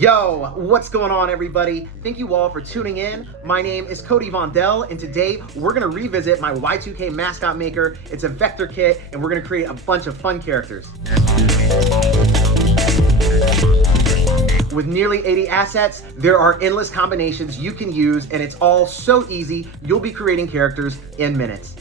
Yo, what's going on, everybody? Thank you all for tuning in. My name is Cody Vondell, and today we're gonna revisit my Y2K mascot maker. It's a vector kit, and we're gonna create a bunch of fun characters. With nearly 80 assets, there are endless combinations you can use, and it's all so easy, you'll be creating characters in minutes.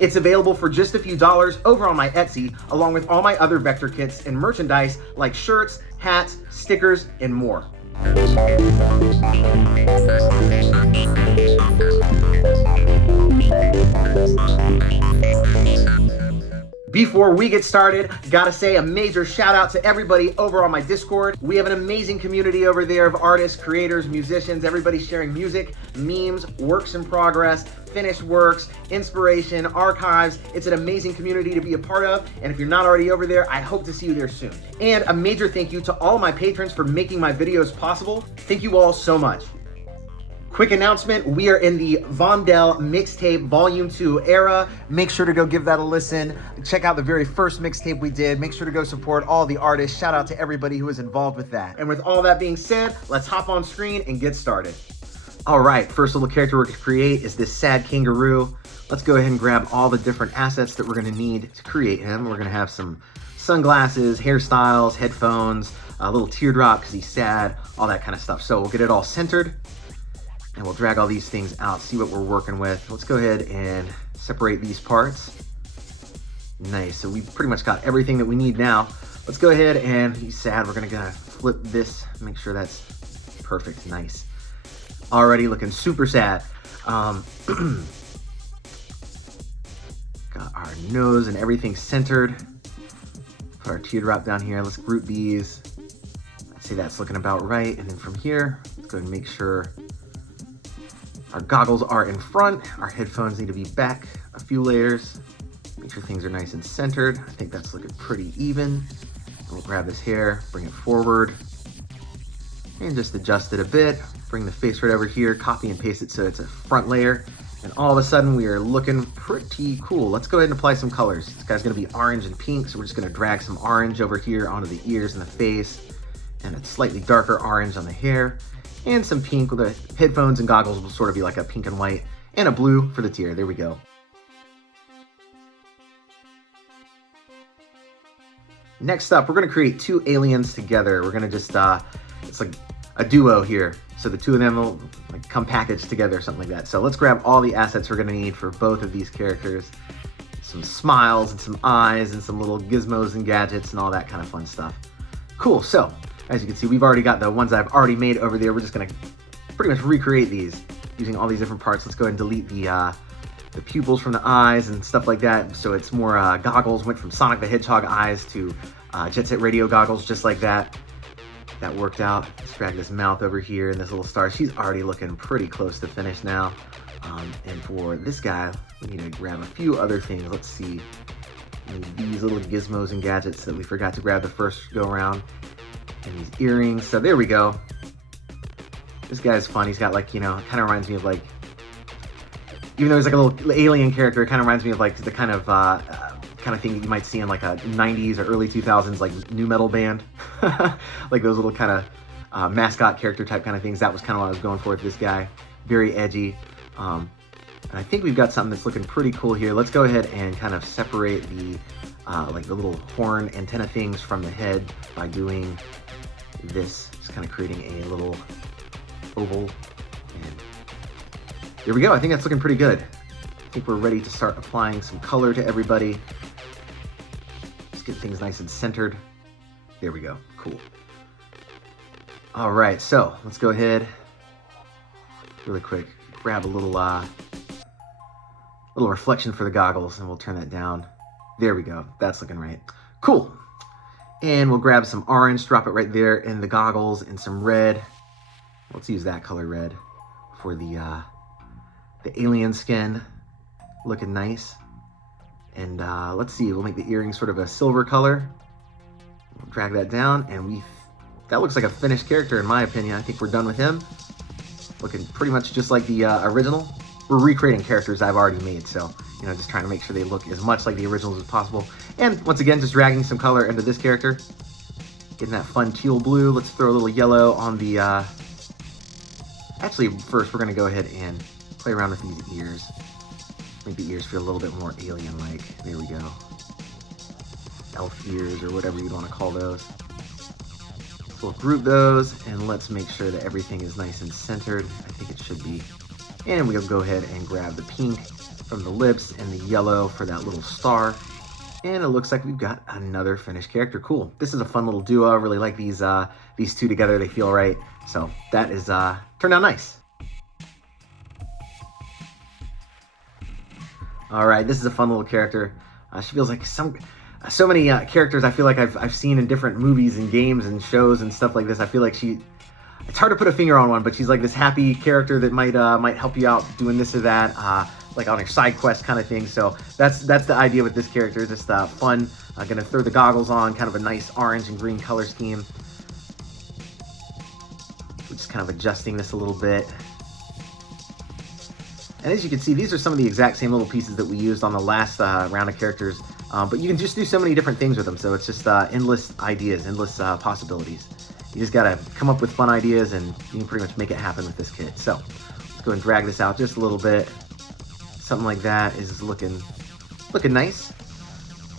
It's available for just a few dollars over on my Etsy, along with all my other vector kits and merchandise like shirts, hats, stickers, and more. Before we get started, gotta say a major shout out to everybody over on my Discord. We have an amazing community over there of artists, creators, musicians, everybody sharing music, memes, works in progress, finished works, inspiration, archives. It's an amazing community to be a part of, and if you're not already over there, I hope to see you there soon. And a major thank you to all my patrons for making my videos possible. Thank you all so much. Quick announcement, we are in the Vondell Mixtape Volume 2 era. Make sure to go give that a listen. Check out the very first mixtape we did. Make sure to go support all the artists. Shout out to everybody who was involved with that. And with all that being said, let's hop on screen and get started. All right, first little character we're gonna create is this sad kangaroo. Let's go ahead and grab all the different assets that we're gonna need to create him. We're gonna have some sunglasses, hairstyles, headphones, a little teardrop because he's sad, all that kind of stuff. So we'll get it all centered. And we'll drag all these things out, see what we're working with. Let's go ahead and separate these parts. Nice, so we pretty much got everything that we need now. Let's go ahead and, he's sad, we're gonna flip this, make sure that's perfect, nice. Already looking super sad. Got our nose and everything centered. Put our teardrop down here, let's group these. I'd say that's looking about right. And then from here, let's go ahead and make sure our goggles are in front, our headphones need to be back a few layers. Make sure things are nice and centered. I think that's looking pretty even. We'll grab this hair, bring it forward, and just adjust it a bit. Bring the face right over here, copy and paste it so it's a front layer. And all of a sudden we are looking pretty cool. Let's go ahead and apply some colors. This guy's gonna be orange and pink, so we're just gonna drag some orange over here onto the ears and the face, and a slightly darker orange on the hair. And some pink with the headphones and goggles will sort of be like a pink and white, and a blue for the tear. There we go. Next up, we're gonna create two aliens together. We're gonna just, it's like a duo here. So the two of them will like come packaged together, something like that. So let's grab all the assets we're gonna need for both of these characters. Some smiles and some eyes and some little gizmos and gadgets and all that kind of fun stuff. Cool, so as you can see, we've already got the ones that I've already made over there. We're just gonna pretty much recreate these using all these different parts. Let's go ahead and delete the pupils from the eyes and stuff like that. So it's more goggles, went from Sonic the Hedgehog eyes to Jet Set Radio goggles, just like that. That worked out. Let's drag this mouth over here and this little star. She's already looking pretty close to finish now. And for this guy, we need to grab a few other things. Let's see. These little gizmos and gadgets that we forgot to grab the first go around. And these earrings, so there we go. This guy's fun. He's got like, you know, it kind of reminds me of like, even though he's like a little alien character, it kind of reminds me of like the kind of thing that you might see in like a 90s or early 2000s like new metal band. Like those little kind of mascot character type kind of things. That was kind of what I was going for with this guy. Very edgy. And I think we've got something that's looking pretty cool here. Let's go ahead and kind of separate the like the little horn antenna things from the head by doing this, just kind of creating a little oval. And there we go. I think that's looking pretty good. I think we're ready to start applying some color to everybody. Just get things nice and centered. There we go. Cool. All right, so let's go ahead really quick, grab a little reflection for the goggles, and we'll turn that down. There we go. That's looking right. Cool. And we'll grab some orange, drop it right there in the goggles, and some red. Let's use that color red for the alien skin. Looking nice. And let's see, we'll make the earrings sort of a silver color. We'll drag that down, and that looks like a finished character in my opinion. I think we're done with him. Looking pretty much just like the original. We're recreating characters I've already made, so, you know, just trying to make sure they look as much like the originals as possible. And once again, just dragging some color into this character. Getting that fun teal blue. Let's throw a little yellow on the, actually, first we're gonna go ahead and play around with these ears. Make the ears feel a little bit more alien-like. There we go. Elf ears, or whatever you want to call those. So we'll group those, and let's make sure that everything is nice and centered. I think it should be. And we'll go ahead and grab the pink from the lips and the yellow for that little star. And it looks like we've got another finished character. Cool. This is a fun little duo. I really like these two together. They feel right. So that is turned out nice. All right, this is a fun little character. She feels like so many characters I feel like I've seen in different movies and games and shows and stuff like this. I feel like it's hard to put a finger on one, but she's like this happy character that might help you out doing this or that, like on your side quest kind of thing. So that's the idea with this character, just fun. I'm gonna throw the goggles on, kind of a nice orange and green color scheme. We're just kind of adjusting this a little bit. And as you can see, these are some of the exact same little pieces that we used on the last round of characters. But you can just do so many different things with them. So it's just endless ideas, endless possibilities. You just gotta come up with fun ideas and you can pretty much make it happen with this kit. So let's go and drag this out just a little bit. Something like that is looking nice.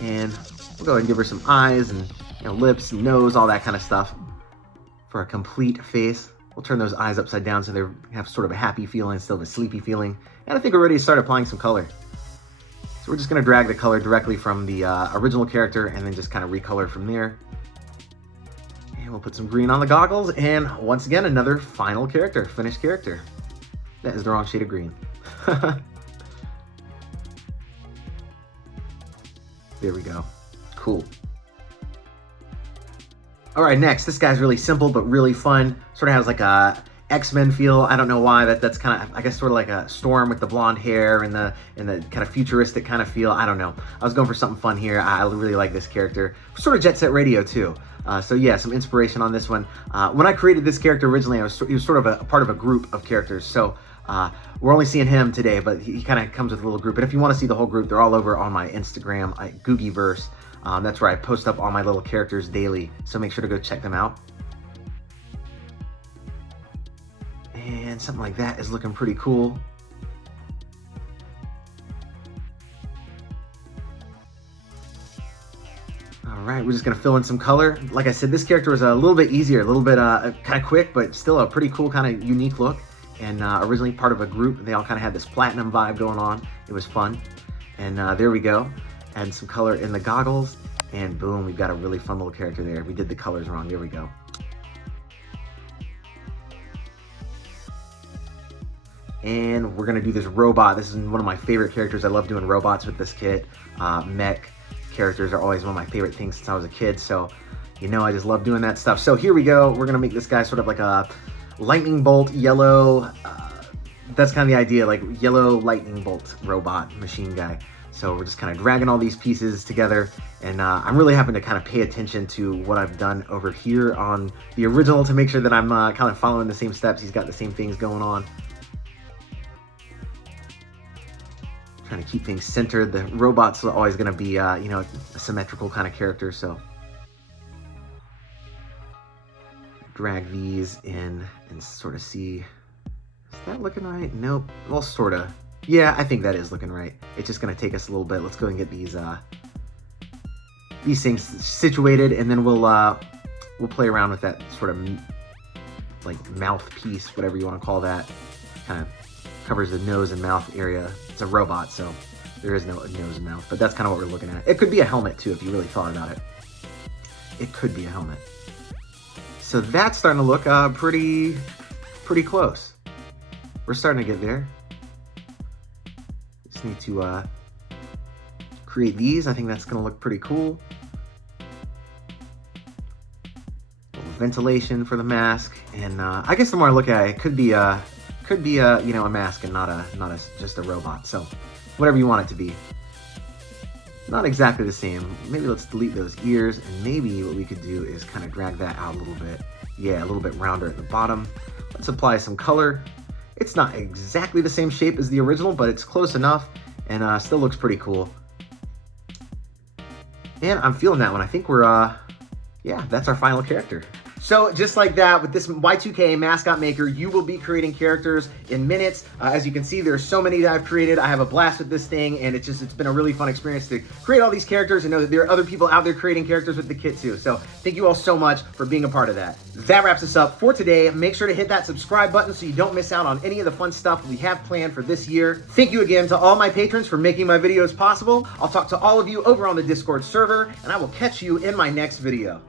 And we'll go ahead and give her some eyes and lips, and nose, all that kind of stuff for a complete face. We'll turn those eyes upside down so they have sort of a happy feeling instead of a sleepy feeling. And I think we're ready to start applying some color. So we're just going to drag the color directly from the original character and then just kind of recolor from there. And we'll put some green on the goggles, and once again, another final character, finished character. That is the wrong shade of green. There we go. Cool. All right, next, this guy's really simple but really fun. Sort of has like a X-Men feel. I don't know why. That's kind of, I guess, sort of like a Storm with the blonde hair and the kind of futuristic kind of feel. I don't know. I was going for something fun here. I really like this character. Sort of Jet Set Radio too. So yeah, some inspiration on this one. When I created this character originally, he was sort of a part of a group of characters. So we're only seeing him today, but he kind of comes with a little group. But if you want to see the whole group, they're all over on my Instagram, Googiverse. That's where I post up all my little characters daily. So make sure to go check them out. And something like that is looking pretty cool. All right, we're just gonna fill in some color. Like I said, this character was a little bit easier, a little bit kind of quick, but still a pretty cool kind of unique look. And originally part of a group, they all kind of had this platinum vibe going on. It was fun. And there we go. Add some color in the goggles, and boom, we've got a really fun little character there. We did the colors wrong. There we go. And we're gonna do this robot. This is one of my favorite characters. I love doing robots with this kit. Mech characters are always one of my favorite things since I was a kid. So, I just love doing that stuff. So here we go. We're gonna make this guy sort of like a lightning bolt, yellow. That's kind of the idea, like yellow lightning bolt robot machine guy. So we're just kind of dragging all these pieces together, and I'm really having to kind of pay attention to what I've done over here on the original to make sure that I'm kind of following the same steps. He's got the same things going on. Trying to keep things centered. The robot's always going to be, a symmetrical kind of character, so drag these in and sort of see, is that looking right? Nope. Well, sort of. Yeah, I think that is looking right. It's just going to take us a little bit. Let's go and get these things situated, and then we'll play around with that sort of like mouthpiece, whatever you want to call that. Kind of covers the nose and mouth area. It's a robot, so there is no nose and mouth, but that's kind of what we're looking at. It could be a helmet too, if you really thought about it. It could be a helmet. So that's starting to look pretty close. We're starting to get there. Just need to create these. I think that's going to look pretty cool. Ventilation for the mask, and I guess the more I look at it, it could be a mask and not just a robot. So whatever you want it to be. Not exactly the same. Maybe let's delete those ears, and maybe what we could do is kind of drag that out a little bit. Yeah, a little bit rounder at the bottom. Let's apply some color. It's not exactly the same shape as the original, but it's close enough, and still looks pretty cool. And I'm feeling that one. I think we're yeah, that's our final character. So just like that, with this Y2K mascot maker, you will be creating characters in minutes. As you can see, there's so many that I've created. I have a blast with this thing, and it's been a really fun experience to create all these characters and know that there are other people out there creating characters with the kit too. So thank you all so much for being a part of that. That wraps us up for today. Make sure to hit that subscribe button so you don't miss out on any of the fun stuff we have planned for this year. Thank you again to all my patrons for making my videos possible. I'll talk to all of you over on the Discord server, and I will catch you in my next video.